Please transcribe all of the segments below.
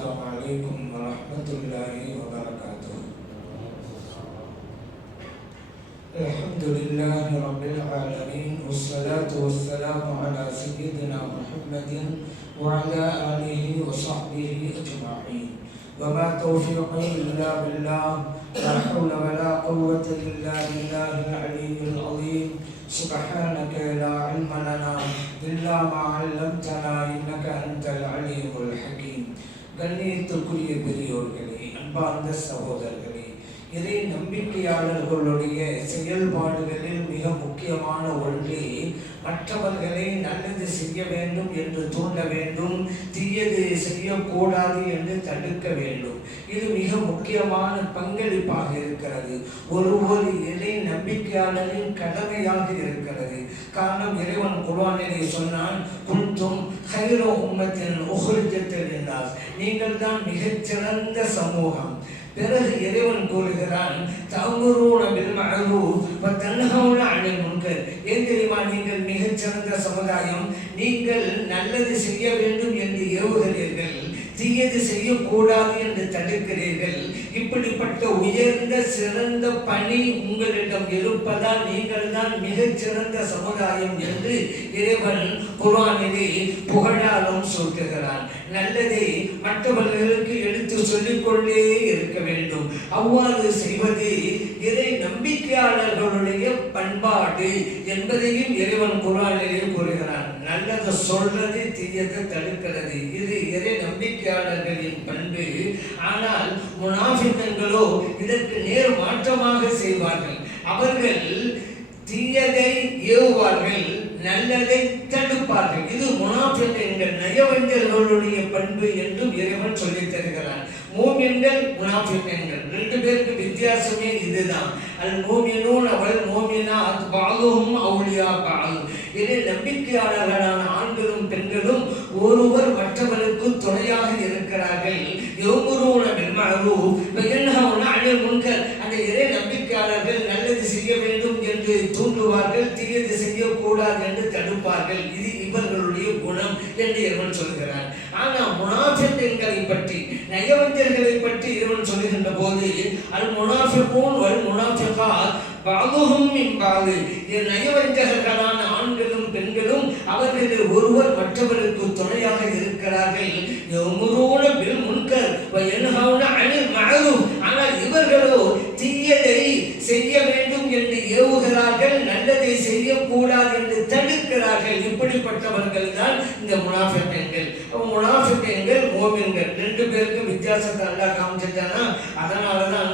السلام عليكم ورحمة الله وبركاته. الحمد لله رب العالمين والصلاة والسلام على سيدنا محمد وعلى آله وصحبه أجمعين. وما توفيقي إلا بالله لا حول ولا قوة إلا بالله العلي العظيم. سبحانك لا علم لنا إلا ما علمتنا إنك أنت العليم الحكيم. கண்ணியத்திற்குரிய பெரியோர்களே அன்பார்ந்த சகோதரர்கள் இறை நம்பிக்கையாளர்களுடைய செயல்பாடுகளில் மிக முக்கியமான ஒன்று மற்றவர்களை நல்லது செய்ய வேண்டும் என்று தூண்ட வேண்டும் தீயது செய்யக்கூடாது என்று தடுக்க வேண்டும். இது மிக முக்கியமான பங்களிப்பாக இருக்கிறது. ஒரு ஒரு இறை நம்பிக்கையாளரின் கடமையாக இருக்கிறது. காரணம் இறைவன் குர்வானிலே சொன்னான் குன்றும் ஹைரோ உம்மத்தின் உகுர்ஜத்தில் என்றார் நீங்கள் தான் மிகச்சிறந்த சமூகம். பிறகு இறைவன் கூறுகிறான் தகுரூன பில் மஅரூஃப் வ தன்ஹவுன முன்கர். ஏன் தெரியுமா? நீங்கள் மிகச்சிறந்த சமுதாயம் நீங்கள் நல்லது செய்ய வேண்டும் என்று ஏவுகிறீர்கள். தீயது செய்யக்கூடாது என்று தடுக்கிறீர்கள். இப்படிப்பட்ட உயர்ந்த சிறந்த பணி உங்களிடம் இருப்பதால் நீங்கள் தான் மிகச்சிறந்த சமுதாயம் என்று இறைவன் குர்ஆனிலே புகழாலும் சொல்லுகிறான் நல்லதை மற்றவர்களுக்கு எடுத்து சொல்லிக்கொண்டே இருக்க வேண்டும். அவ்வாறு செய்வது இறை நம்பிக்கையாளர்களுடைய பண்பாடு என்பதையும் இறைவன் குர்ஆனிலே கூறுகிறான். நல்லதை சொல்றது தீயதை தடுக்கிறது. இது இறை நம்பிக்கையாளர்களின் பண்பு. ஆனால் முனாஃபிக்கன்களோ இதற்கு நேர் மாற்றமாக செய்வார்கள். அவர்கள் தீயதை ஏவுவார்கள் நல்லதை தடுப்பார்கள். இது முனாஃபிக்கன்கள் நயவஞ்சர்களுடைய பண்பு என்றும் இறைவன் சொல்லித் தருகிறார். மோமியன்கள் முனாஃபிக்கன்கள் ரெண்டு பேருக்கு வித்தியாசமே இதுதான். அல் மூமினூன் அவள் மோமியனா பாலும் அவுலியா பாலும் இதை நம்பிக்கையாளர்களான ஆண்களும் பெண்களும் ஒருவர் மற்றவருக்கு துணையாக இருக்கிறார்கள். யோகுரூன பில் என்ன வ யன்ஹவுன முன்கர் அந்த இறை நம்பிக்கையாளர்கள் நல்லது செய்ய வேண்டும் என்று தூண்டுவார்கள் தீயது செய்யக்கூடாது என்று தடுப்பார்கள். இது இவர்களுடைய குணம் என்று இறைவன் சொல்கிறார். ஆனால் முனாஃபிக்களை பற்றி நயவஞ்சர்களை பற்றி இறைவன் சொல்லுகின்ற போது அல் முனாஃபிகூன் வல் முனாஃபிகாத் பாகுகும் இம்பாது நயவஞ்சகர்களான அவர்களில் ஒருவர் மற்றவருக்கு துணையாக இருக்கிறார்கள். யமுரூன பில் முன்கர் வ ஆனால் இவர்களோ தீயதை செய்ய வேண்டும் என்று ஏவுகிறார்கள் நல்லதை செய்யக்கூடாது என்று தடுக்கிறார்கள். இப்படிப்பட்டவர்கள் தான் இந்த முனாஃபிக்கன்கள் முனாஃபிக்கன்கள் மோமின்கள். ரெண்டு பேருக்கும் வித்தியாசத்தை அல்லா காமிச்சிட்டானா அதனால தான்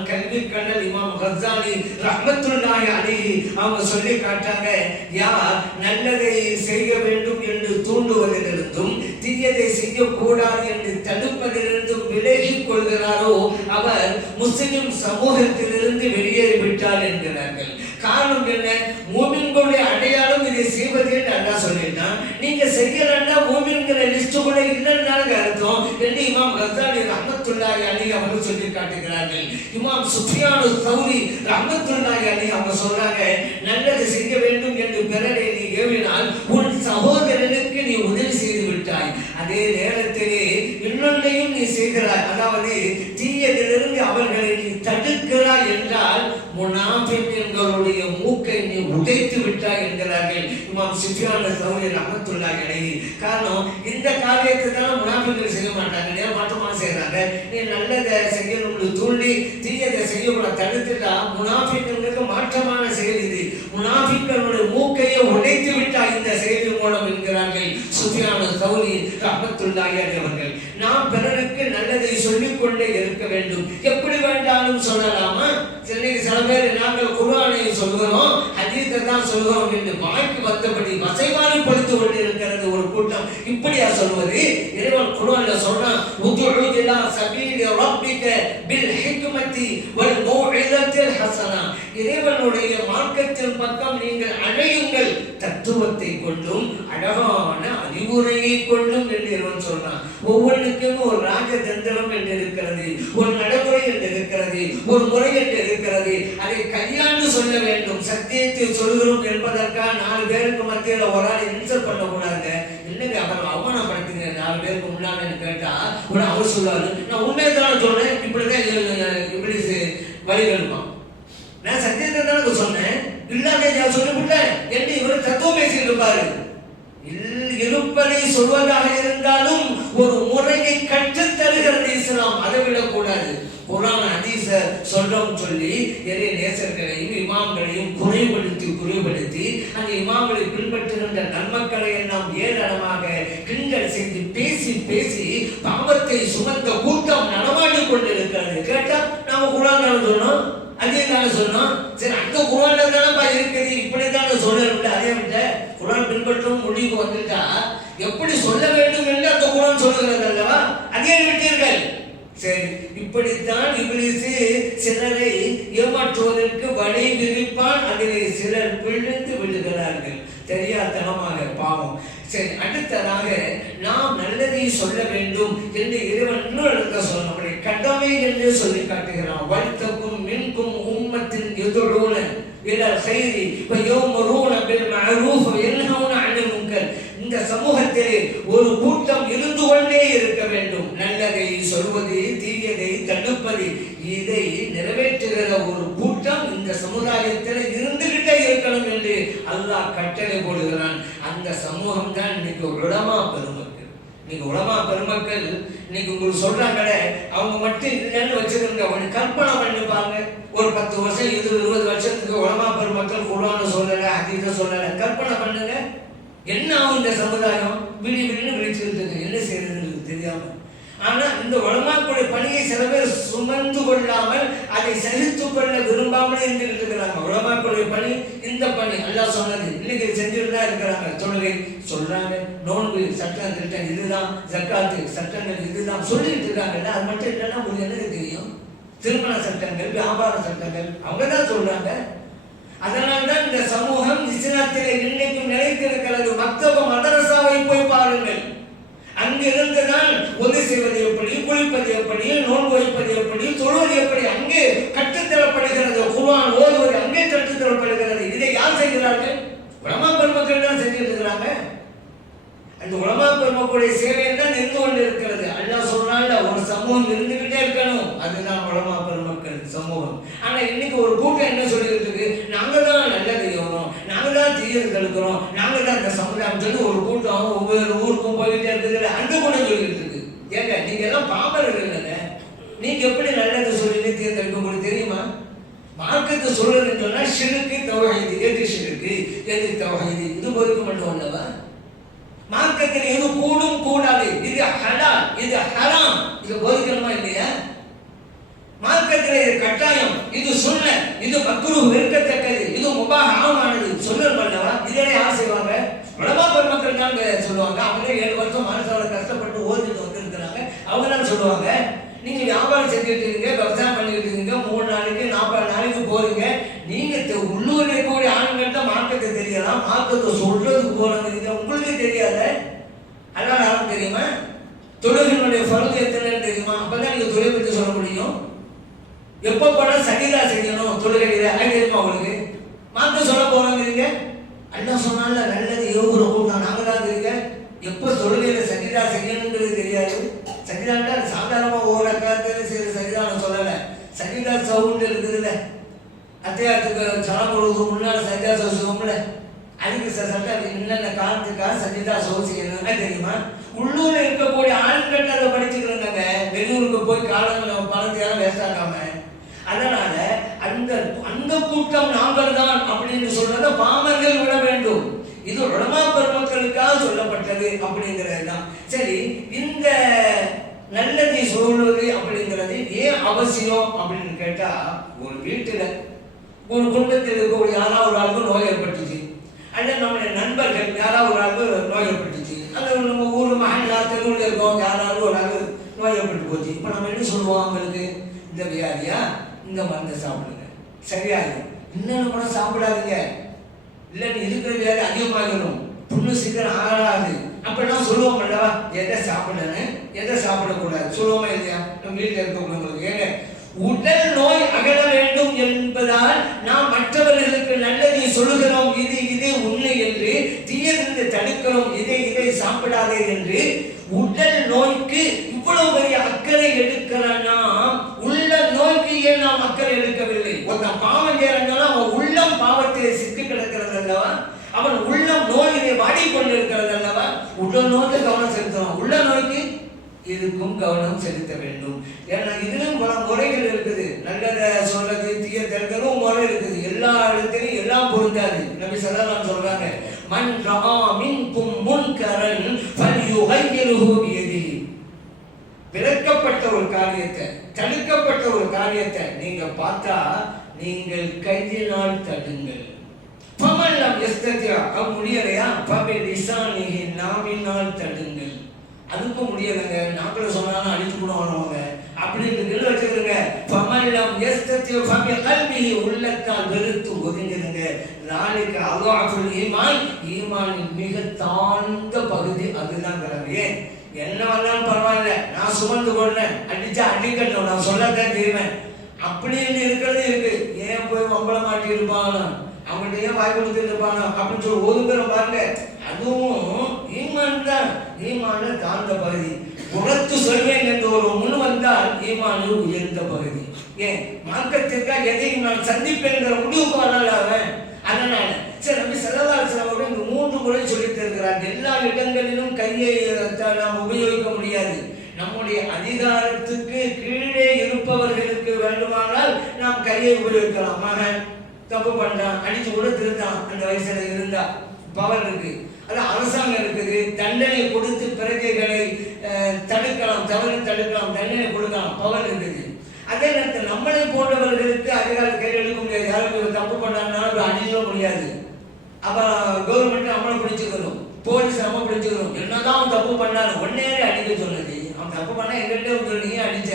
கல்வி ரஹமத்துல்லாஹி அலைஹி. அவங்க சொல்லி காட்டாங்க யார் நல்லதை செய்ய வேண்டும் என்று தூண்டுவதிலிருந்தும் தீயதை செய்யக்கூடாது என்று தடுப்பதிலிருந்தும் விலகிக் கொள்கிறாரோ அவர் முஸ்லிம் சமூகத்திலிருந்து வெளியேறிவிட்டார் என்கிறார்கள். காரணம் என்ன? மூமின்களுடைய அடையாளம் இதை செய்வது என்று அண்ணா சொல்லிட்டான் நீங்க செய்யலன்னா மூமின்கிற லிஸ்டுக்குள்ள இல்லைன்னாங்க அர்த்தம். என்று இமாம் கசாலி ரஹமத்துல்லாஹி அலி அவங்க சொல்லி காட்டுகிறார்கள். இமாம் சுஃபியானு சௌரி ரஹமத்துல்லாஹி அலி அவங்க சொல்றாங்க நல்லது செய்ய வேண்டும் என்று பிறரை நீ ஏவினால் உன் சகோதரனுக்கு நீ உதவி செய்து விட்டாய். அதே நேரத்திலே இன்னொன்றையும் நீ செய்கிறாய். அதாவது தீயது அவர்களை நீ தடுக்கிறாய் என்றால் முனாஃபிக்களுடைய மூக்கை நீ உடைத்து விட்டாய் என்கிறார்கள் இமாம் சுஃபியான சௌரி ரஹமத்துல்லாஹி அலைஹி காரணம் இந்த காரியத்துக்கெல்லாம் தான் செய்ய மாட்டாங்க. நேர் மாற்றமா செய்யறாங்க நீ நல்லதை செய்யணும்னு தூண்டி தீயதை செய்யக்கூட தடுத்துட்டா முனாஃபிகளுக்கு மாற்றமான செயல் இது. முனாஃபிகளுடைய மூக்கையை உடைத்து விட்டா இந்த செயலின் மூலம் என்கிறார்கள் சுஃபியான சௌரி ரஹமத்துல்லாஹி அலைஹி அவர்கள். நாம் பிறருக்கு நல்லதை சொல்லிக் கொண்டே இருக்க வேண்டும். எப்படி வேண்டாலும் சொல்லலாமா? சில சில பேர் நாங்கள் குர்ஆனை சொல்கிறோம் ஹதீத்தை தான் சொல்கிறோம் என்று வாய்க்கு வந்தபடி வசைமாறி படுத்து இருக்கிறது ஒரு கூட்டம். இப்படியா சொல்வது? இறைவன் குர்ஆன்ல சொல்றான் உதுஉ இலா சபீலி ரப்பிக பில் ஹிக்மதி வல் மௌஇதத்தில் ஹசனா. இறைவனுடைய மார்க்கத்தின் பக்கம் நீங்கள் அழையுங்கள். தத்துவத்தை கொண்டும் அழகான அறிவுரையை கொண்டும் என்று இறைவன் சொல்றான் ஒவ்வொன்றுக்கும் ஒரு ராஜதந்திரம் என்று இருக்கிறது ஒரு நடைமுறை என்று இருக்கிறது ஒரு முறை என்று இருக்கிறது. அதை சொல்ல வேண்டும். சத்தியத்தை சொல்கிறோம் என்பதற்காக நாலு பேருக்கு மத்தியில ஒரு ஆள் இன்சல்ட் பண்ணக்கூடாது. இல்லைங்க அவர் அவமானப்படுத்துங்க நாலு பேருக்கு முன்னாடி கேட்டா உடனே அவர் சொல்லுவாரு. நான் உண்மையை தான் சொன்னேன். இப்படிதான் இப்படி வழிகெடுப்பான் நான் சத்தியத்தை தான் சொன்னேன். இல்லாத நான் சொல்லிவிட்டேன். என்று இவர் தத்துவம் பேசிட்டு இருப்பாரு இல்- இருப்பதை சொல்வதாக இருந்தாலும் ஒரு முறையை கற்று தருகிறது இஸ்லாம் அதை விடக்கூடாது குரான் ஹதீஸ சொல்றோம் சொல்லி இறை நேசர்களையும் இமாம்களையும் குறைபடுத்தி குறைபடுத்தி அந்த இமாம்களை பின்பற்றுகின்ற நன்மக்களை எல்லாம் ஏளனமாக கிண்டல் செய்து பேசி பேசி பாவத்தை சுமந்த கூட்டம் நடமாடி கொண்டிருக்கிறது. கேட்டால் நாம குரான் சொன்னோம் அதே தானே சொன்னோம். சரி அங்க குரான்ல தானப்பா இருக்குது. இப்படி தானே சொல்லணும் அதே விட்ட குரான் பின்பற்றும் முடிவுக்கு வந்திருக்கா? எப்படி சொல்ல வேண்டும் என்று அந்த குரான் சொல்லுகிறது அல்லவா? அதே விட்டீர்கள். சரி இப்படித்தான் இங்கிலீஷு சிலரை ஏமாற்றுவதற்கு வழி விரிப்பான் அதிலே சிலர் விழுந்து விழுகிறார்கள். தெரியாதனமாக பாவம். சரி அடுத்ததாக நாம் நல்லதை சொல்ல வேண்டும் என்று இறைவன் இன்னொரு இடத்துல கடமை என்று சொல்லி காட்டுகிறான். வல்தக்கும் إلى الخير ويؤمرون بالمعروف وينهون عن المنكر இந்த சமூகத்திலே ஒரு கூட்டம் இருந்து கொண்டே இருக்க வேண்டும் நல்லதை சொல்வது தீயதை தடுப்பது இதை நிறைவேற்றுகிற ஒரு கூட்டம் இந்த சமுதாயத்தில் இருந்துகிட்டே இருக்கணும் என்று அல்லாஹ் கட்டளை போடுகிறான் அந்த சமூகம் தான் இன்னைக்கு உலமா பெருமக்கள் இன்னைக்கு உலமா பெருமக்கள் இன்னைக்கு உங்களுக்கு சொல்றாங்களே அவங்க மட்டும் இல்லைன்னு வச்சிருங்க அவங்க கற்பனை பண்ணி பாருங்க. ஒரு பத்து வருஷம் இருபது இருபது வருஷத்துக்கு உலமா பெருமக்கள் குரான சொல்லலை அதீத சொல்லலை. கற்பனை பண்ணுங்க. என்ன ஆகும் இந்த சமுதாயம்? விழி விழின்னு விழிச்சுட்டு என்ன செய்யறதுன்னு தெரியாமல் ஆனால் இந்த உலமாக்களுடைய பணியை சில பேர் சுமந்து கொள்ளாமல் அதை சகித்துக் கொள்ள விரும்பாமல் இருந்துகிட்டு இருக்கிறாங்க உலமாக்களுடைய பணி இந்த பணி. எல்லாம் சொன்னது இன்னைக்கு செஞ்சுட்டு தான் இருக்கிறாங்க. தொழுகை சொல்றாங்க. நோன்பு சட்டம் திட்டம் இதுதான். ஜக்காத்து சட்டங்கள் இதுதான். சொல்லிட்டு இருக்காங்கல்ல அது மட்டும் இல்லைன்னா உங்களுக்கு என்ன தெரியும்? திருமண சட்டங்கள் வியாபார சட்டங்கள் அவங்க தான் சொல்றாங்க. அதனால்தான் இந்த சமூகம் இஸ்லாத்திலே இன்னைக்கும் நிலைத்திருக்கிறது. மக்தவ மதரசாவை போய் பாருங்கள். அங்கே தான் உதவி செய்வது எப்படி குளிப்பது எப்படி நோன்பு வைப்பது எப்படி தொழுவது எப்படி அங்கே கற்றுத்தரப்படுகிறது. குர்ஆன் ஓதுவது அங்கே கற்றுத்தரப்படுகிறது. இதை யார் செய்கிறார்கள்? உலமா பெருமக்கள் தான் செஞ்சுட்டு இருக்கிறாங்க அந்த உலமா பெருமக்களுடைய சேவை தான் இருந்து கொண்டு இருக்கிறது அல்லாஹ் சொன்னால ஒரு சமூகம் இருந்துகிட்டே இருக்கணும். அதுதான் உலமா பெருமக்கள் சமூகம். ஆனா இன்னைக்கு ஒரு கூட்டம் என்ன சொல்லியிருக்கு நாங்க தான் நல்லது செய்யணும் நாங்க தான் தீயது தடுக்கிறோம் நாங்க தான் இந்த சமுதாயம் சொல்லி ஒரு கூட்டம் ஒவ்வொரு ஊருக்கும் இருக்கிற இருக்குது குணங்கள் இருக்குது. ஏங்க நீங்க எல்லாம் பாமர்கள் இல்லைங்க. நீங்க எப்படி நல்லது சொல்லி தீர்த்து தடுக்க உங்களுக்கு தெரியுமா? மார்க்கத்தை சொல்றதுன்னு சொன்னா ஷிருக்கு தவகைது எது ஷிருக்கு எது தவகைது இது பொறுக்க மட்டும் அல்லவா மார்க்கத்தில் எது கூடும் கூடாது? இது ஹலால் இது ஹராம். இது பொறுக்கணுமா இல்லையா? மார்க்கத்தில் இது கட்டாயம். இது சொல்ல இது மக்ரூ வெறுக்கத்தக்கது. இது முபாக ஆமானது சொல்லல் பண்ணவா இதனை ஆசை பெருமக்கள் தான் சொல்லுவாங்க. அவங்க ஏழு வருஷம் மனசோட கஷ்டப்பட்டு ஓதிட்டு வந்துருக்கிறாங்க. அவங்க தான் சொல்லுவாங்க. நீங்க வியாபாரம் செஞ்சுட்டு இருக்கீங்க விவசாயம் பண்ணிட்டு இருக்கீங்க மூணு நாளைக்கு நாற்பது நாளைக்கு போறீங்க. நீங்க தெ- உண்ணூரி கூடிய ஆண்கள் ஆண்கள்ட்ட மார்க்கத்தை தெரியலாம். மார்க்கத்தை சொல்றதுக்கு போறாங்க உங்களுக்கு தெரியாத? அதனால யாரும் தெரியுமா? தொழுகினுடைய பருவம் எத்தனை தெரியுமா? அப்பதான் நீங்க தொழில் பற்றி சொல்ல முடியும். எப்போ போனா சனிதா செய்யணும் தொழுகையில அது தெரியுமா உங்களுக்கு? மார்க்க சொல்ல போறாங்க அண்ணா சொன்னால நல்லது யோகுர கூட்டம் நாங்க தான் இருக்க எப்போ தொழுகையில சகிதா செய்யணுங்கிறது தெரியாது. சகிதாண்டா சாதாரணமாக ஒரு காலத்துல சரி சகிதா சொல்லலை. சொல்லல சவுண்ட் இருக்குதுல்ல. அத்தியாயத்துக்கு சனம் கொடுக்க முன்னால் சகிதா சொல்லுவோம்ல அதுக்கு ச- சட்டம் என்னென்ன காலத்துக்காக சஜிதா சோ செய்யணும்னா தெரியுமா? உள்ளூரில் இருக்கக்கூடிய ஆண்கள் அதை படிச்சுக்கிறாங்க வெளியூருக்கு போய் காலங்களை பணத்தையெல்லாம் வேஸ்ட் ஆகாம அதனால அந்த அந்த கூட்டம் நாங்கள் தான் அப்படின்னு சொல்றத பாமர்கள் விட வேண்டும். இது உடமா பெருமக்களுக்காக சொல்லப்பட்டது அப்படிங்கிறது தான் சரி இந்த நல்லதை சொல்வது அப்படிங்கிறது ஏன் அவசியம் அப்படின்னு கேட்டா ஒரு வீட்டுல ஒரு குடும்பத்தில் இருக்கக்கூடிய யாராவது ஒரு ஆளுக்கு நோய் ஏற்பட்டுச்சு. அல்லது நம்முடைய நண்பர்கள் யாராவது ஒரு ஆளுக்கு நோய் ஏற்பட்டுச்சு. அல்லது நம்ம ஊர் மகன் தெருவில் இருக்கோம் யாராவது ஒரு ஆளு நோய் ஏற்பட்டு போச்சு. இப்போ நம்ம என்ன சொல்லுவோம் அவங்களுக்கு? இந்த வியாதியா? இந்த மருந்தை சாப்பிடு சரியாகும் இன்னொன்று கூட சாப்பிடாதீங்க. இல்லைன்னு இருக்கிற வேலை அதிகமாகிடும் புண்ணு சீக்கிரம் ஆறாது. அப்படிலாம் சொல்லுவோம் அல்லவா? எதை சாப்பிடணும்? எதை சாப்பிடக்கூடாது? சொல்லுவோமா இல்லையா? நம்ம வீட்டில் இருக்கவங்களுக்கு ஏங்க உடல் நோய் அகல வேண்டும் என்பதால் நாம் மற்றவர்களுக்கு நல்லதை சொல்லுகிறோம். இது இதே உண்மை என்று தீயிலிருந்து தடுக்கிறோம். இதை இதை சாப்பிடாதே என்று உடல் நோய்க்கு இவ்வளவு இவ்வளவு பெரிய அக்கறை எடுக்கிறனா உள்ள நோக்கியே நாம் அக்கறை பாவம் செய்யறாங்கன்னா அவன் உள்ளம் பாவத்திலே சிக்கி கிடக்கிறது அல்லவா அவன் உள்ளம் நோயிலே வாடிக்கொண்டிருக்கிறது அல்லவா உடல் நோக்கி கவனம் செலுத்தணும். உள்ள நோக்கி இதுக்கும் கவனம் செலுத்த வேண்டும். ஏன்னா இதிலும் பல முறைகள் இருக்குது. நல்லதை சொல்றது தீய தடுக்கிறதும் முறை இருக்குது. எல்லா இடத்துலையும் எல்லாம் பொருந்தாது. நபி சொல்லலாம் சொல்றாங்க மண் ரமா மின்கும் முன்கரன் ஃபல்யுகையிருஹு பியதிஹி விலக்கப்பட்ட ஒரு காரியத்தை தடுக்கப்பட்ட ஒரு காரியத்தை நீங்க பார்த்தா நீங்கள் கைதினால் தடுங்கள். பமல்லம் எஸ்தத்தியா அது முடியலையா? பபி லிசானிஹி நாவினால் தடுங்கள். அதுக்கும் முடியலைங்க. நாக்கில் சொன்னாலும் அழிச்சு கூட வருவாங்க அப்படின்னு நின்று வச்சுக்கிறங்க பமல்லம் எஸ்தத்தியா பபி கல்வியை உள்ளத்தால் வெறுத்து ஒதுங்கிருங்க நாளைக்கு அல்லாஹுல் ஈமான். ஈமானின் மிக தாழ்ந்த பகுதி அதுதான் கிளம்பியே என்ன வந்தாலும் பரவாயில்ல. நான் சுமந்து கொள்றேன். அடிச்சா அடிக்கட்டும். நான் சொல்லத்தான் செய்வேன். அப்படின்னு இருக்கிறது இருக்கு. ஏன் போய் வம்பள மாட்டி இருப்பாங்க? அவங்கள்ட்ட ஏன் வாய் கொடுத்துட்டு இருப்பாங்க? அப்படின்னு சொல்லி ஒதுக்குற பாருங்க. அதுவும் ஈமான் தான். ஈமான தாழ்ந்த பகுதி. புறத்து சொல்வேன் என்று ஒரு முன் வந்தால் ஈமானு உயர்ந்த பகுதி. ஏன்? மார்க்கத்திற்காக எதையும் நான் சந்திப்பேங்கிற முடிவுக்கு வரல அவன். அதனால சரி நம்ம செல்லதாசன் அவர்கள் இந்த மூன்று முறை சொல்லி தருகிறார் எல்லா இடங்களிலும் கையை நாம் உபயோகிக்க முடியாது. நம்முடைய அதிகாரத்துக்கு கீழே இருப்பவர்களுக்கு வேண்டுமானால் நாம் கையை உபயோகிக்கலாம் மகன் தப்பு பண்ணான் அடிச்சு கூட திருந்தான். அந்த வயசுல இருந்தா பவர் இருக்கு. அது அரசாங்கம் இருக்குது. தண்டனை கொடுத்து பிறகைகளை தடுக்கலாம் தவறு தடுக்கலாம் தண்டனை கொடுக்கலாம். பவர் இருக்குது. அதே நேரத்தில் நம்மளை போன்றவர்களுக்கு அதிகார கையில் எடுக்க முடியாது யாரும் ஒரு தப்பு பண்ணாங்கனாலும் அடிச்சிட முடியாது. அப்போ கவர்மெண்ட் நம்மளை பிடிச்சிக்கிறோம் போலீஸ் நம்ம பிடிச்சுக்கணும். என்னதான் அவன் தப்பு பண்ணாலும் ஒன்னே அடிக்க சொன்னது. அவன் தப்பு பண்ணா எங்கிட்ட வந்து நீ அடிச்ச.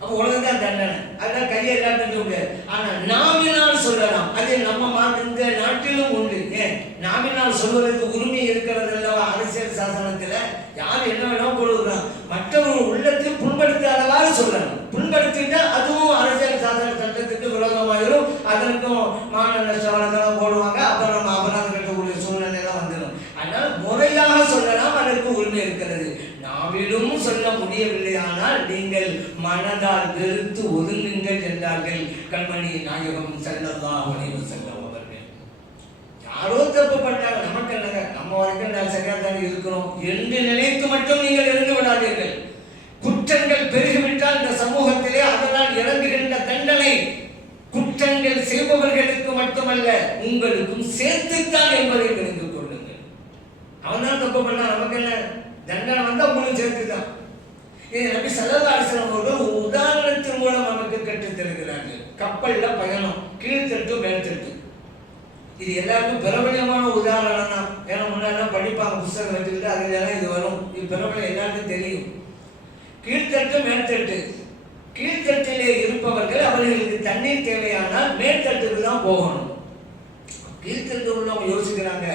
அப்போ உலகம் தான் தண்டனை அதான் கையை எல்லாத்தையும் சொல்ல முடியாது. ஆனா நாமினால் சொல்லலாம் அது நம்ம மா- இந்த நாட்டிலும் உண்டு. ஏன்? நாமினால் சொல்வதற்கு உரிமை இருக்கிறது அல்லவா அரசியல் சாசனத்துல யார் என்ன வேணா போடுறான் மற்றவர்கள் உள்ளத்தில் புண்படுத்தாதவாறு சொல்லலாம் புண்படுத்திட்டா அதுவும் அரசியல் சாசன சட்டத்துக்கு விரோதமாயிரும் அதற்கும் மான நஷ்ட வழக்கெல்லாம் போடுவாங்க அப்புறம் நம்ம அபராதம் கட்டக்கூடிய சூழ்நிலை எல்லாம் வந்துடும் அதனால் முறையாக சொல்லலாம் அதற்கு உரிமை இருக்கிறது நாவிலும் சொல்ல முடியவில்லை ஆனால் நீங்கள் மனதால் வெறுத்து ஒதுங்குங்கள் என்றார்கள் கண்மணி நாயகம் ஸல்லல்லாஹு வணிக வஸல்லம் அவர்கள். யாரோ தப்பு பண்ணாங்க நமக்கு என்னங்க? நம்ம வரைக்கும் நான் சரியா தானே இருக்கிறோம். என்று நினைத்து மட்டும் நீங்கள் இருந்து விடாதீர்கள். குற்றங்கள் பெருகிவிட்டால் இந்த சமூகத்திலே அதனால் இறங்குகின்ற தண்டனை குற்றங்கள் செய்பவர்களுக்கு மட்டுமல்ல உங்களுக்கும் சேர்த்துத்தான் என்பதை தெரிந்து கொள்ளுங்கள். அவன் தான் தப்பு பண்ணா நமக்கு என்ன? தண்டனை வந்தால் உங்களுக்கு சேர்த்துதான் இதை நம்பி சல்லல்லாஹு அலைஹி அவர்கள் உதாரணத்தின் மூலம் நமக்கு கற்றுத் தருகிறார்கள் கப்பலில் பயணம் கீழ்த்தட்டு மேல்தட்டு இது எல்லாருக்கும் பிரபலமான உதாரணம் தான். ஏன்னா முன்னாடி படிப்பாங்க புஸ்தகம் வச்சுக்கிட்டு அதுல இது வரும். இது பிரபலம் எல்லாருக்கும் தெரியும். கீழ்த்தட்டு மேல்தட்டு கீழ்த்தட்டிலே இருப்பவர்கள் அவர்களுக்கு தண்ணீர் தேவையானால் மேல்தட்டுக்கு தான் போகணும். கீழ்த்தட்டு உள்ளவங்க யோசிக்கிறாங்க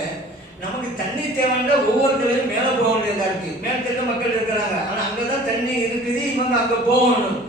நமக்கு தண்ணி தேவைன்னா ஒவ்வொருத்தரையும் மேலே போக வேண்டியதாக இருக்கு. மேல்தட்டு மக்கள் இருக்கிறாங்க. ஆனால் அங்கே தான் தண்ணி இருக்குது இவங்க அங்கே போகணும்.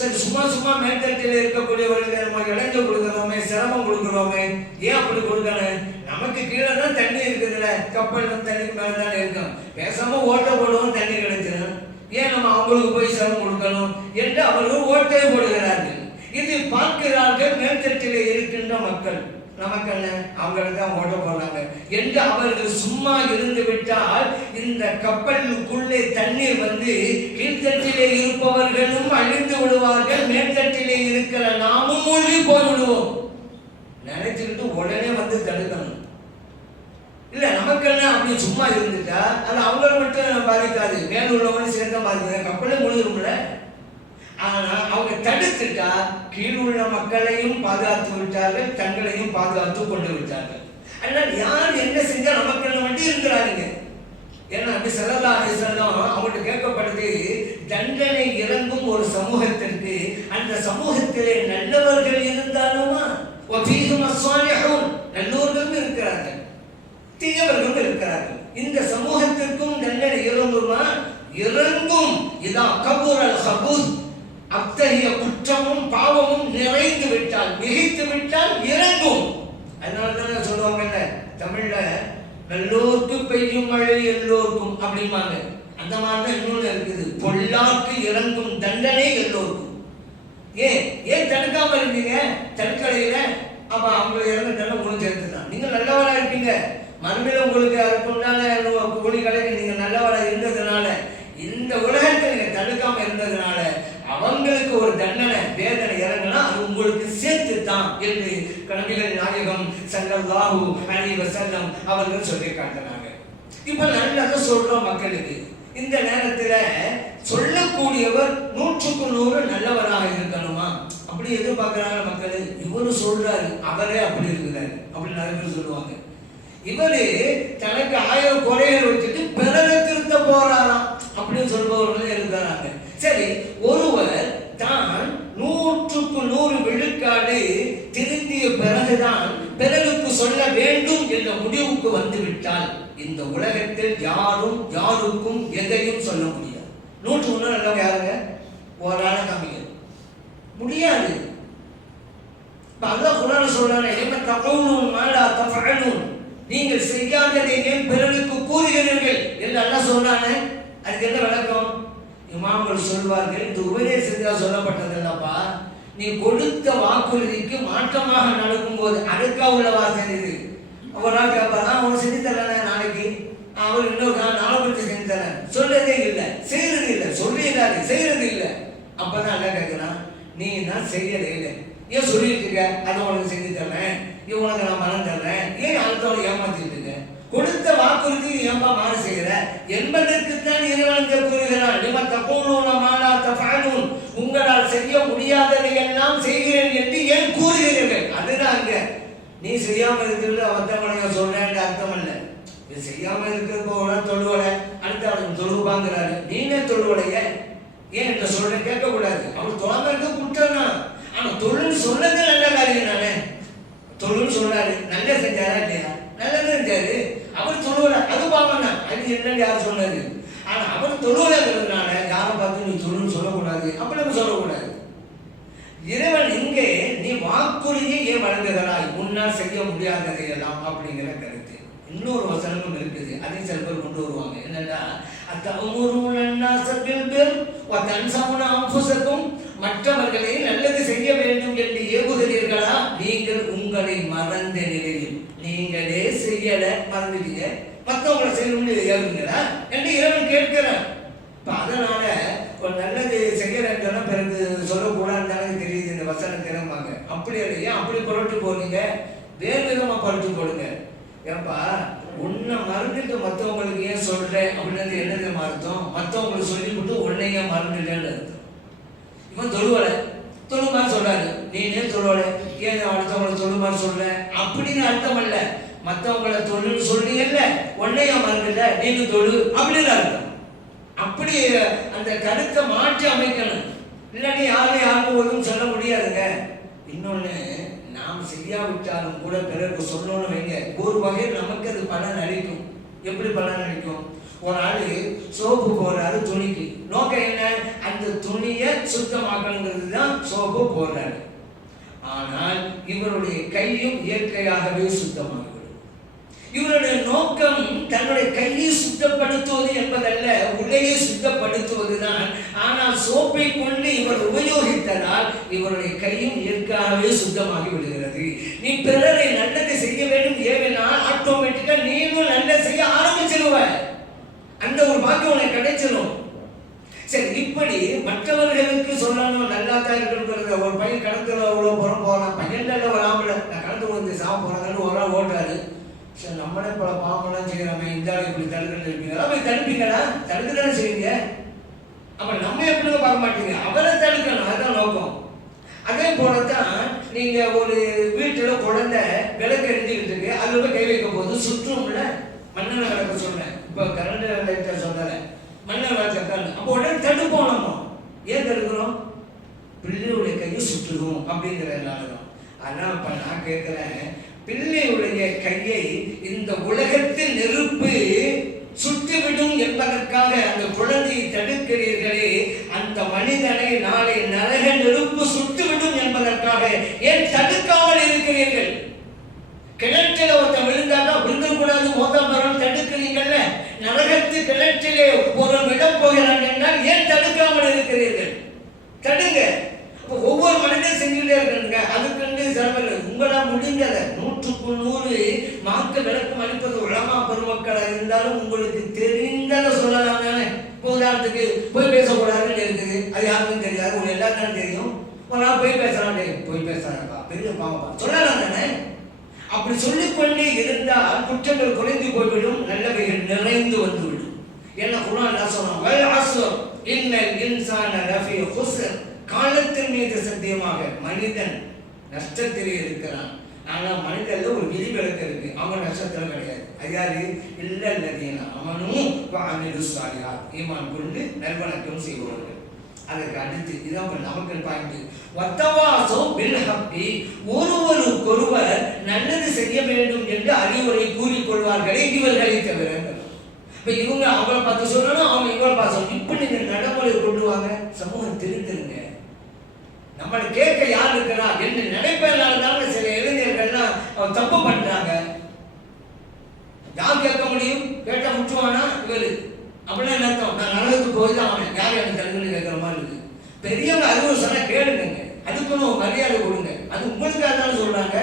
சரி சும்மா சும்மா மேல்தட்டில் இருக்கக்கூடியவர்களுக்கு நம்ம இடைஞ்சல் கொடுக்குறோமே சிரமம் கொடுக்குறோமே ஏன் அப்படி கொடுக்கணும்? நமக்கு கீழே தான் தண்ணி இருக்குதுல்ல கப்பல் தண்ணி மேலே தானே இருக்கும். பேசாம ஓட்ட போடுவோம் தண்ணி கிடைச்சிடும் ஏன் நம்ம அவங்களுக்கு போய் சிரமம் கொடுக்கணும் என்று அவர்கள் ஓட்டே போடுகிறார்கள். இது பார்க்கிறார்கள் மேல்தட்டிலே இருக்கின்ற மக்கள். நமக்கு என்ன அவங்களுக்கு தான் ஓட்ட போடுறாங்க என்று அவர்கள் சும்மா இருந்து விட்டால் இந்த கப்பலுக்குள்ளே தண்ணீர் வந்து கீழ்த்தட்டிலே இருப்பவர்களும் அழிந்து விடுவார்கள் மேல்தட்டிலே இருக்கிற நாமும் மூழ்கி போய் விடுவோம் நினைச்சுக்கிட்டு உடனே வந்து தடுக்கணும். இல்ல நமக்கு என்ன அப்படி சும்மா இருந்துட்டா அது அவங்கள மட்டும் பாதிக்காது. மேல உள்ளவங்க சேர்த்த பாதிக்காது கப்பலே முழுகிறோம்ல ஆனால் அவங்க தடுத்துட்டா கீழ் உள்ள மக்களையும் பாதுகாத்து விட்டார்கள் தங்களையும் பாதுகாத்து கொண்டு விட்டார்கள். அதனால் யார் என்ன செஞ்சால் நமக்கு என்ன வண்டி இருக்கிறாருங்க? ஏன்னா அப்படி செல்லல்லா அலிசல்லம் அவங்கள்ட்ட கேட்கப்படுது தண்டனை இறங்கும் ஒரு சமூகத்திற்கு அந்த சமூகத்திலே நல்லவர்கள் இருந்தாலுமா? நல்லோர்களும் இருக்கிறார்கள் தீயவர்களும் இருக்கிறார்கள். இந்த சமூகத்திற்கும் தண்டனை இறங்குமா? இறங்கும். இதான் கபூர் அல் ஹபூஸ் அத்தகைய குற்றமும் பாவமும் நிறைந்து விட்டால் மிகைத்து விட்டால் இறங்கும். அதனால சொல்லுவாங்க என்ன? தமிழ்ல நல்லோர்க்கு பெய்யும் மழை எல்லோருக்கும் அப்படிம்பாங்க. அந்த மாதிரி தான் இன்னொன்று இருக்குது. பொல்லாக்கு இறங்கும் தண்டனை எல்லோருக்கும். ஏன்? ஏன் தடுக்காம இருந்தீங்க? தடுக்கலையில அப்ப அவங்க இறங்க தண்டனை முடிஞ்சு எடுத்துதான் நீங்க நல்லவரா இருப்பீங்க. மறுமையில உங்களுக்கு அதுக்குண்டான கூலி கலைக்கு நீங்க நல்லவரா இருந்ததுனால இந்த உலகத்தை நீங்க தடுக்காம இருந்ததுனால அவங்களுக்கு ஒரு தண்டனை வேதனை இறங்கினா அது உங்களுக்கு சேர்த்து தான் என்று கடமைகள் நாயகம் சல்லல்லாஹு அலி வசல்லம் அவர்கள் சொல்லி காட்டினாங்க. இப்ப நல்லதை சொல்றோம் மக்களுக்கு. இந்த நேரத்துல சொல்லக்கூடியவர் நூற்றுக்கு நூறு நல்லவராக இருக்கணுமா? அப்படி எதிர்பார்க்கிறாங்க மக்கள். இவரு சொல்றாரு அவரே அப்படி இருக்கிறாரு. அப்படி நிறைய பேர் சொல்லுவாங்க. இவரு தனக்கு ஆயிரம் குறைகள் வச்சுட்டு பிறரை திருத்த போறாராம் அப்படின்னு சொல்பவர்கள் இருக்கிறாங்க. சரி ஒருவர் தான் நூற்றுக்கு நூறு விழுக்காடு திருந்திய பிறகுதான் பிறருக்கு சொல்ல வேண்டும் என்ற முடிவுக்கு வந்துவிட்டால் இந்த உலகத்தில் யாரும் யாருக்கும் எதையும் சொல்ல முடியாது. நூற்று ஒன்று நல்லவங்க யாருங்க? ஒரு கம்மிகள் முடியாது. அல்லாஹ் குரான் என்ன தகவலும் மாலா தஃபஅலூன் நீங்கள் செய்யாததை ஏன் பிறருக்கு கூறுகிறீர்கள்? என்று அல்லாஹ் சொல்றானே அதுக்கு என்ன விளக்கம்? இமாம்கள் சொல்வார்கள் இந்த உபதேசத்தில் சொல்லப்பட்டதில்லப்பா நீ கொடுத்த வாக்குறுதிக்கு மாற்றமாக நடக்கும்போது அதுக்கா உள்ள வார்த்தை இது. ஒரு நாள் கேட்பார் ஆ உனக்கு செஞ்சு தரேன் நாளைக்கு. அவர் இன்னொரு நாள் நாளை பற்றி செஞ்சு தரேன். சொல்லதே இல்லை செய்யறது இல்லை சொல்லிடுறாரு செய்யறது இல்லை. அப்பதான் எல்லாம் கேட்குறான் நீ தான் செய்யறதே இல்லை. ஏன் சொல்லிட்டு இருக்க? அதை உனக்கு செஞ்சு தர்றேன் இவனுக்கு உனக்கு நான் மனம் தர்றேன் ஏன் அடுத்தவனை ஏமாத்திட்டு கொடுத்த வாக்குறுதி ஏன்பா மாறு செய்கிற? என்பதற்குத்தான் இறைவன் கூறுகிறான் நிம தப்போனோன மாலா தஃபானூன் உங்களால் செய்ய முடியாததை எல்லாம் செய்கிறேன் என்று ஏன் கூறுகிறீர்கள்? அதுதான் அங்க. நீ செய்யாம இருக்கிறது அவத்தவனைய சொல்றேன் அர்த்தம் இல்லை இது செய்யாம இருக்கிறப்போ உடனே தொழுவல. அடுத்த அவனுக்கு தொழுவாங்கிறாரு நீனே தொழுவலைய. ஏன் என்ன சொல்றேன் கேட்கக்கூடாது? அவன் தொழாம குற்றம் தான் ஆனா தொழில் சொன்னது நல்ல காரியம் தானே. தொழில் சொல்றாரு நல்ல செஞ்சாரா இல்லையா? நல்லது இருக்காரு அவர் தொழுவல அது பாவம் தான் அது என்னன்னு யார் சொன்னது? ஆனா அவர் தொழுவலங்கிறதுனால யாரை பார்த்து நீ சொல்லுன்னு சொல்லக்கூடாது? அப்படி நம்ம சொல்லக்கூடாது. இறைவன் இங்கே நீ வாக்குறுதியை ஏன் வழங்குகிறாய்? உன்னால் செய்ய முடியாததை எல்லாம் அப்படிங்கிற கருத்து. இன்னொரு வசனமும் இருக்குது. அதையும் சில பேர் கொண்டு வருவாங்க. என்னன்னா மற்றவர்களை நல்லது செய்ய வேண்டும் என்று ஏவுகிறீர்களா? நீங்கள் உங்களை மறந்த நிலையில் நீங்களே செய்யல மறந்துட்டீங்க. மற்றவங்களை செய்யணும்னு ஏவுங்களா என்று இறைவன் கேட்கிறேன் இப்போ அதனால ஒரு நல்லது செய்யறேன்னு பிறகு சொல்லக்கூடாதுன்னு எனக்கு தெரியுது இந்த வசனம் திறமாங்க அப்படி இல்லையா அப்படி புரட்டு போனீங்க வேறு விதமாக புரட்டு போடுங்க. ஏப்பா உன்னை மறந்துட்டு மற்றவங்களுக்கு ஏன் சொல்கிறேன் அப்படின்றது என்னது அர்த்தம்? மற்றவங்களுக்கு சொல்லி கொடுத்து உன்னையே மறந்துட்டேன்னு அர்த்தம். இவன் தொழுவலை. தொழுமான்னு சொல்கிறாரு நீ ஏன் தொழுவலை? ஏன் அடுத்தவங்களை தொழுமாறு சொல்ற? அப்படின்னு அர்த்தம் அல்ல. மற்றவங்களை தொழில் சொல்லி இல்ல உன்னைய மறந்துட்ட நீங்க தொழு அப்படின்னு அர்த்தம். அப்படி அந்த கருத்தை மாற்றி அமைக்கணும். இல்லாட்டி யாரும் யாருக்கும் ஒன்றும் சொல்ல முடியாதுங்க. இன்னொன்னு நாம் செய்யாவிட்டாலும் கூட பிறருக்கு சொல்லணும்னு வைங்க. ஒரு வகையில் நமக்கு அது பலன் அளிக்கும். எப்படி பலன் அளிக்கும்? ஒரு ஆளு சோப்பு போடுறாரு துணிக்கு. நோக்கம் என்ன? அந்த துணியை சுத்தமாக்கணுங்கிறது தான் சோப்பு போடுறாரு. ஆனால் இவருடைய கையும் இயற்கையாகவே சுத்தமாகிவிடும் இவருடைய நோக்கம் தன்னுடைய கையை சுத்தப்படுத்துவது என்பதல்ல உள்ளேயே சுத்தப்படுத்துவதுதான். ஆனால் சோப்பை கொண்டு இவர் உபயோகித்ததால் இவருடைய கையும் இயற்கையாகவே சுத்தமாகி விடுகிறது. நீ பிறரை நல்லது செய்ய வேண்டும் ஏவினால் ஆட்டோமேட்டிக்கா நீங்களும் நல்லது செய்ய ஆரம்பிச்சிருவ அந்த ஒரு பாக்கியம் உனக்கு கிடைச்சிடும் சரி இப்படி மற்றவர்களுக்கு சொல்லணும் நல்லா தான் இருக்குங்கிறத ஒரு பையன் கடத்துல அவ்வளோ புறம் போகிறான் பையன் இல்லை வராமல் நான் கடந்து வந்து சாம ஒரு ஆள் ஓட்டுறாரு சரி நம்மளே பல பாவம்லாம் செய்யறாமே இந்த ஆள் இப்படி தடுக்கிறது இருப்பீங்களா போய் தடுப்பீங்களா? தடுக்க தானே செய்வீங்க அப்ப நம்ம எப்படி பார்க்க மாட்டீங்க? அவரை தடுக்கணும் அதுதான் நோக்கம். அதே போலதான் நீங்க ஒரு வீட்டுல குழந்தை விளக்கு எரிஞ்சுக்கிட்டு இருக்கு அதுல போய் கை வைக்கும் போது சுற்றும்ல மண்ணெண்ண விளக்க சொன்னேன். இப்போ கரண்ட் லைட்டர் சொன்னேன். மண்ணெண்ண அப்போ உடனே தடுப்போம் நம்ம ஏன் தடுக்கிறோம்? பிள்ளையுடைய கையை சுற்றுவோம் அப்படிங்கிறதுனால தான் ஆனால் இப்போ நான் கேட்குறேன் பிள்ளையுடைய கையை இந்த உலகத்தில் நெருப்பு சுட்டுவிடும் என்பதற்காக அந்த குழந்தையை தடுக்கிறீர்களே அந்த மனிதனை நாளை நரக நெருப்பு சுட்டுவிடும் என்பதற்காக ஏன் தடுக்காமல் இருக்கிறீர்கள்? கிணற்றில் ஒருத்தன் விழுந்தாக்கா விழுங்கக்கூடாது மோதம் வரும் தடுக்கிறீங்கல்ல? நரகத்து கிணற்றிலே ஒரு விடப் போகிறான் என்றால் ஏன் தடுக்காமல் இருக்கிறீர்கள்? தடுங்க. ஒவ்வொரு மனிதன் செஞ்சுட்டே இருக்கணுங்க அதுக்கு சிரமம் இல்லை உங்களால் முடிஞ்சதை நூற்றுக்கு நூறு மார்க்க விளக்கம் அளிப்பது உலமா பெருமக்களாக இருந்தாலும் உங்களுக்கு தெரிந்ததை சொல்லலாம் தானே. உதாரணத்துக்கு போய் பேசக்கூடாதுன்னு இருக்குது. அது யாருக்கும் தெரியாது. உங்களுக்கு எல்லாருக்கும் தெரியும். ஒரு நாள் போய் பேசுறான். போய் பேசுறாங்கப்பா பெரிய பாவப்பா சொல்லலாம் தானே. அப்படி சொல்லிக்கொண்டே இருந்தால் குற்றங்கள் குறைந்து போய்விடும் நல்லவைகள் நிறைந்து வந்துவிடும். என்ன குரான் என்ன சொன்னான் இன்னல் இன்சான லஃபீ ஹுஸ்ர் காலத்தின் மீது சத்தியமாக மனிதன் நஷ்டத்திலே இருக்கிறான். ஆனால் மனிதன்ல ஒரு விதிவிலக்கு இருக்கு. அவன் நஷ்டத்துல கிடையாது. ஐயாரு இல்லை அவனும் அமிரு ஈமான் கொண்டு நல்வணக்கம் செய்வார்கள் அதற்கு அடுத்து இதான் இப்ப நமக்கு பாயிண்ட். வத்தவாசோ பில் ஹப்பி ஒருவருக்கொருவர் நல்லது செய்ய வேண்டும் என்று அறிவுரை கூறிக்கொள்வார்களே இவர்களை தவிர. இப்போ இவங்க அவங்கள பார்த்து சொல்லணும் அவங்க இவங்கள பார்த்து சொல்லணும். இப்போ நீங்கள் நடைமுறை கொண்டு வாங்க. சமூகம் திருந்துருங்க. நம்மளை கேட்க யார் இருக்கிறா என்று நினைப்பதனால தாங்க சில இளைஞர்கள்லாம் அவன் தப்பு பண்ணுறாங்க யார் கேட்க முடியும்? கேட்டால் முற்றுவானா இவரு. அப்படின்னா என்ன அர்த்தம்? நான் நரகத்துக்கு போய் தான் அவன் யார் எனக்கு கருங்கன்னு கேட்குற மாதிரி இருக்கு. பெரியவங்க அறுபது சொன்னா கேளுங்க அதுக்குன்னு ஒரு மரியாதை கொடுங்க. அது உங்களுக்காக தானே சொல்றாங்க.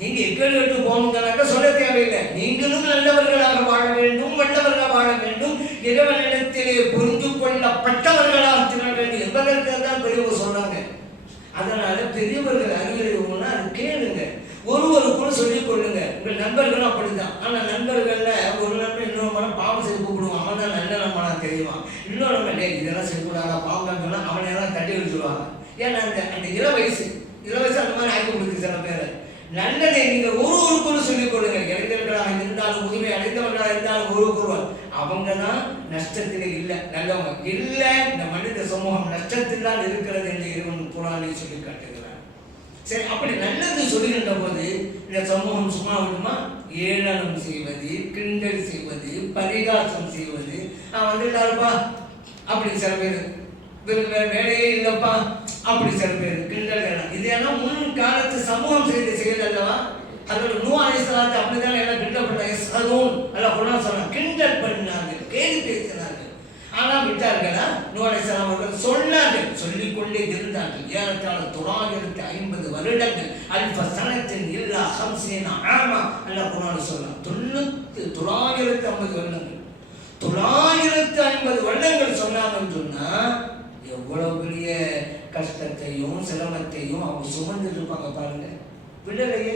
நீங்க எக்கேடு கட்டு போகணுங்கனாக்க சொல்ல தேவையில்லை. நீங்களும் நல்லவர்களாக வாழ வேண்டும் வல்லவர்களாக வாழ வேண்டும். இறைவனிடத்திலே புரிந்து கொள்ளப்பட்டவர்களாக திரள வேண்டும் என்பதற்காக தான் பெரியவங்க சொல்றாங்க. அதனால பெரியவர்கள் அறிவுரைனா அது கேளுங்க. ஒருவருக்குள்ள சொல்லிக் கொள்ளுங்க. உங்கள் நண்பர்களும் அப்படிதான் ஆனா நண்பர்கள்ல ஒரு நண்பர் இன்னொரு மனம் பாவம் செய்து கூப்பிடுவான் அவன் தான் நல்ல தெரியுமா? இன்னொரு இதெல்லாம் செய்யக்கூடாதா பாவம் சொன்னால் அவனை எல்லாம் தட்டி வச்சுருவாங்க ஏன்னா அந்த அந்த இள வயசு இள வயசு அந்த மாதிரி ஆக்கி கொடுக்கு சில பேர். நல்லதை நீங்க ஒரு ஒருக்குள்ள சொல்லிக் கொடுங்க இளைஞர்களாக இருந்தாலும் முதுமை அடைந்தவர்களாக இருந்தாலும் ஒருவருக்குருவர். அவங்க தான் நஷ்டத்தில் இல்லை நல்லவங்க. இல்லை இந்த மனித சமூகம் நஷ்டத்தில் தான் இருக்கிறது என்று இறைவன் புறானை சொல்லி காட்டுகிறார். சரி அப்படி நல்லது சொல்லுகின்ற போது இந்த சமூகம் சும்மா விடுமா? ஏளனம் செய்வது கிண்டல் செய்வது பரிகாசம் செய்வது நான் வந்துட்டாருப்பா. அப்படி சில பேர். வேலையே இல்லைப்பா. அப்படி சில பேர். கிண்டல் எல்லாம் இது எல்லாம் முன் காலத்து சமூகம் செய்த செயல் அல்லவா? அதோட நூ அலிஸ்லாத்து அப்படிதான் எல்லாம் கிண்டல் பண்ணாங்க சலூன் எல்லாம் குரான் சொன்னாங்க. கிண்டல் பண்ணாங்க கேள்வி பேசினார்கள். ஆனால் விட்டார்களா? நூ அலிஸ்லாம் அவர்கள் சொன்னார்கள். சொல்லிக்கொண்டே இருந்தார்கள். ஏறத்தாழ தொள்ளாயிரத்தி ஐம்பது வருடங்கள். அல்ப சனத்தின் இல்லா ஹம்சேனா ஆமா. நல்லா குரான் சொல்லலாம் தொண்ணூத்தி தொள்ளாயிரத்தி ஐம்பது வருடங்கள். தொள்ளாயிரத்து ஐம்பது வருடங்கள் சொன்னாங்கன்னு சொன்னா எவ்வளவு பெரிய கஷ்டத்தையும் சிரமத்தையும் அவங்க சுமந்துட்டு இருப்பாங்க பாருங்க. விடலையே.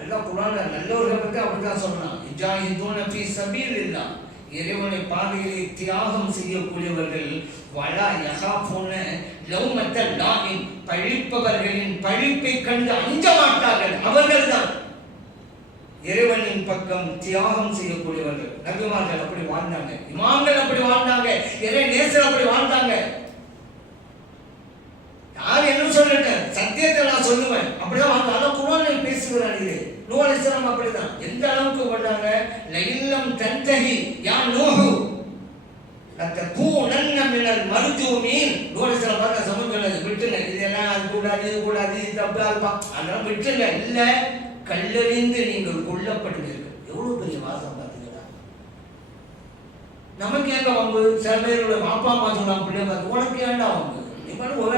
எல்லாம் குரான ஒரு பத்தி அப்படிதான் சொன்னான். இஜாஹிதூன ஃபீ சபீலில்லாஹ். இறைவனை பாதையிலே தியாகம் செய்யக்கூடியவர்கள் வலா லவ் லௌமத்த டாகின் பழிப்பவர்களின் பழிப்பை கண்டு அஞ்ச மாட்டார்கள். அவர்கள்தான். இறைவனின் பக்கம் தியாகம் செய்யக்கூடியவர்கள். நபிமார்கள் அப்படி வாழ்ந்தாங்க. இமாம்கள் அப்படி வாழ்ந்தாங்க. இறை நேசர் அப்படி வாழ்ந்தாங்க. யார் என்ன சொல்லட்டேன் சத்தியத்தை நான் சொல்லுவேன். அப்படிதான் வாழ்ந்தாங்க அதான் குரானில் பேசுகிறான் இது நூ அலிஸ்லாம் அப்படிதான் எந்த அளவுக்கு பண்ணாங்க லயில்லம் தந்தகி யா நூஹு. லத்தகூனன்ன மினல் மர்ஜூமீன் நூ அலிஸ்லாம் பார்த்த சமூகம் விட்டுங்க இதெல்லாம் அது கூடாது இது கூடாது இது தப்பு அது பா- அதெல்லாம் விட்டுங்க இல்ல கல்லறிந்து நீங்கள் கொல்லப்படுவீர்கள். எவ்வளவு பெரிய வாசம் நமக்கு ஏங்க வம்பு? சில பேரோட மாப்பா அம்மா சொல்லுவாங்க பிள்ளை பார்த்து உனக்கு ஏன்டா வம்பு? நீ பண்ண ஒரு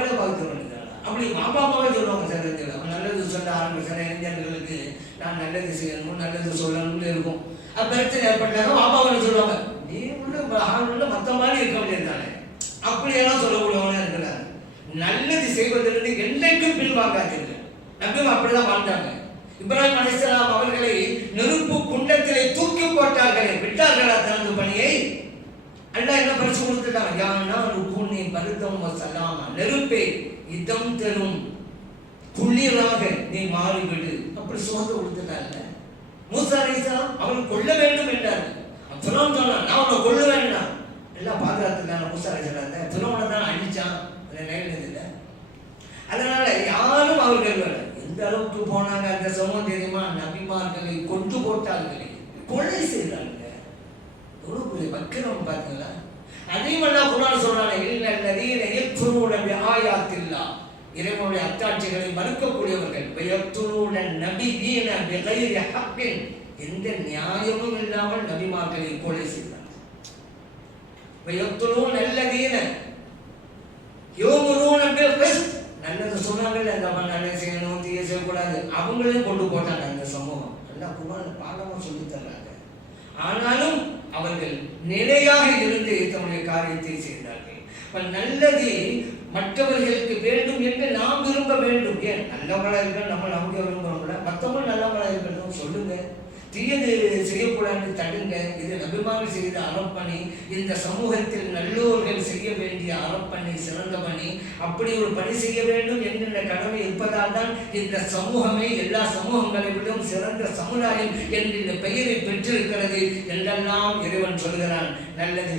அப்படி மாப்பா அம்மாவே சொல்லுவாங்க சில இடத்துல அவன் நல்லது சொல்ல ஆரம்பிச்ச சில இளைஞர்களுக்கு நான் நல்லது செய்யணும் நல்லது சொல்லணும்னு இருக்கும். அது பிரச்சனை ஏற்பட்டாங்க மாப்பாவை சொல்லுவாங்க நீ உள்ள ஆளுள்ள மற்ற மாதிரி இருக்க வேண்டியது தானே அப்படியெல்லாம் சொல்லக்கூடியவங்க இருக்கிறாங்க. நல்லது செய்வதிலிருந்து என்றைக்கும் பின்வாங்காதீர்கள் நபியும் அப்படிதான் வாழ்ந்தாங்க. இப்ராஹிம் அலிஸ்லாம் அவர்களை நெருப்பு குண்டத்திலே தூக்கி போட்டார்களே விட்டார்களா தனது பணியை? அல்லாஹ் என்ன பரிசு கொடுத்துட்டான்? யானா ருக்குனி பருத்தம் சலாமா. நெருப்பே இதம் தரும். குளிராக நீ மாறிவிடு. அப்படி சுமந்து கொடுத்துட்டாங்க மூசா அலிஸ்லாம் அவன் கொல்ல வேண்டும் என்றார். பிறோம் சொன்னான் நான் அவனை கொல்ல வேண்டாம் எல்லாம் பாதுகாத்துக்கான மூசா அலிஸ்லாம் பிறோனை தான் அழிச்சான். நேரில் அதனால யாரும் அவர்கள் வேலை எந்த அளவுக்கு போனாங்க அந்த சமூகம் தெரியுமா? நபிமார்களை கொண்டு போட்டார்களே. கொலை செய்தார்கள். உருவுக்குரிய வக்கிரம் பார்த்தீங்களா அதையும் எல்லாம் குரான் சொல்றாங்க இல்லை நதியில ஏற்றுடைய ஆயாத்தில்லா இறைவனுடைய அத்தாட்சிகளை மறுக்கக்கூடியவர்கள் பெயர்த்துருடன் நபி வீண விகைய ஹப்பின் எந்த நியாயமும் இல்லாமல் நபிமார்களை கொலை செய்தார். பெயர்த்துரு நல்ல வீண யோமுரு நல்லது சொன்னாங்கல்ல இந்த மாதிரி செய்யணும் தீய செய்யக்கூடாது. அவங்களையும் கொண்டு போட்டாங்க அந்த சமூகம். நல்லா குரான் பாடமும் சொல்லித்தர்றாங்க ஆனாலும் அவர்கள் நிலையாக இருந்து தம்முடைய காரியத்தை செய்தார்கள். இப்ப நல்லது மற்றவர்களுக்கு வேண்டும் என்று நாம் விரும்ப வேண்டும். ஏன்? நல்லவங்களா இருக்க நம்ம நமக்கு விரும்புகிறோம்ல மற்றவங்க நல்லவங்களா இருக்கணும் சொல்லுங்க. தீயது செய்யக்கூடாது தடுங்க. இது நபிமார்கள் செய்த அறப்பணி. இந்த சமூகத்தில் நல்லோர்கள் செய்ய வேண்டிய அறப்பணி சிறந்த பணி. அப்படி ஒரு பணி செய்ய வேண்டும் என்கின்ற கடமை இருப்பதால் தான் இந்த சமூகமே எல்லா சமூகங்களை விடவும் சிறந்த சமுதாயம் என்கின்ற பெயரை பெற்றிருக்கிறது என்றெல்லாம் இறைவன் சொல்கிறான். நல்லது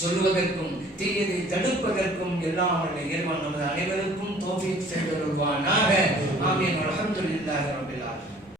சொல்வதற்கும் தீயதை தடுப்பதற்கும் எல்லாம் அவருடைய இறைவன் நமது அனைவருக்கும் தோஃபிக் செய்தருவானாக ஆமீன். அல்ஹம்துலில்லாஹி ரப்பில்